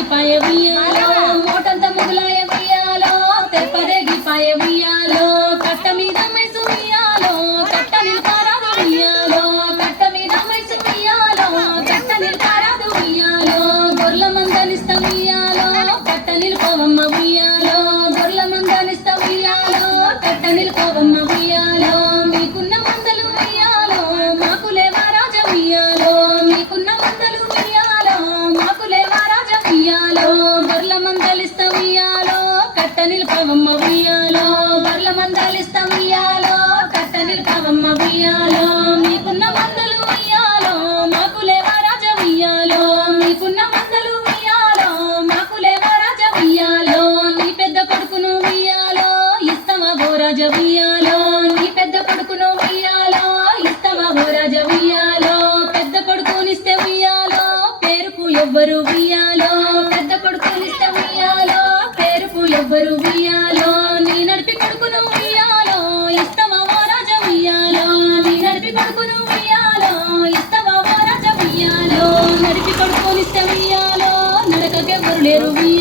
తెప్పరేగిపాయ ఉయ్యాలో మోటంత మొదలాయ ఉయ్యాలో తెప్పరేగిపాయ ఉయ్యాలో కట్ట మీద మైసు ఉయ్యాలో కట్ట నిల్పారాదు ఉయ్యాలో కట్ట మీద మైసు ఉయ్యాలో కట్ట నిల్పారాదు ఉయ్యాలో గొర్ల మందనిస్త ఉయ్యాలో కట్ట నిల్పవమ్మ ఉయ్యాలో గొర్ల మందనిస్త ఉయ్యాలో కట్ట నిల్పవమ్మ ఉయ్యాలో మీకున్న మందలు ఉయ్యాలో మాకులేవా రాజ ఉయ్యాలో మీకున్న మందలు ఉయ్యాలో మాకులేవా రాజ ఉయ్యాలో గొర్ల మందలిస్త ఉయ్యాలో కట్ట నిల్పవమ్మ ఉయ్యాలో గొర్ల మందలిస్త ఉయ్యాలో కట్ట నిల్పవమ్మ ఉయ్యాలో మీకున్న మందలు ఉయ్యాలో మాకులేవా రాజ ఉయ్యాలో మీకున్న మందలు ఉయ్యాలో మాకులేవా రాజ ఉయ్యాలో నీ పెద్ద కొడుకును ఉయ్యాలో ఇస్తవా ఓ రాజ ఉయ్యాలో నీ పెద్ద కొడుకును ఉయ్యాలో ఇస్తవా ఓ రాజ ఉయ్యాలో పెద్ద కొడుకునిస్తే ఉయ్యాలో పేరుకు ఎవ్వరు ఉయ్యాలో పెద్ద కొడుకునిస్తే ఉయ్యాలో పేరుకు ఎవ్వరు ఉయ్యాలో నీ నడిపి కొడుకును ఉయ్యాలో ఇస్తవా ఓ రాజ ఉయ్యాలో నీ నడిపి కొడుకును ఉయ్యాలో ఇస్తవా ఓ రాజ ఉయ్యాలో నడిపి కొడుకునిస్తే ఉయ్యాలో నడకకెవ్వరు లేరు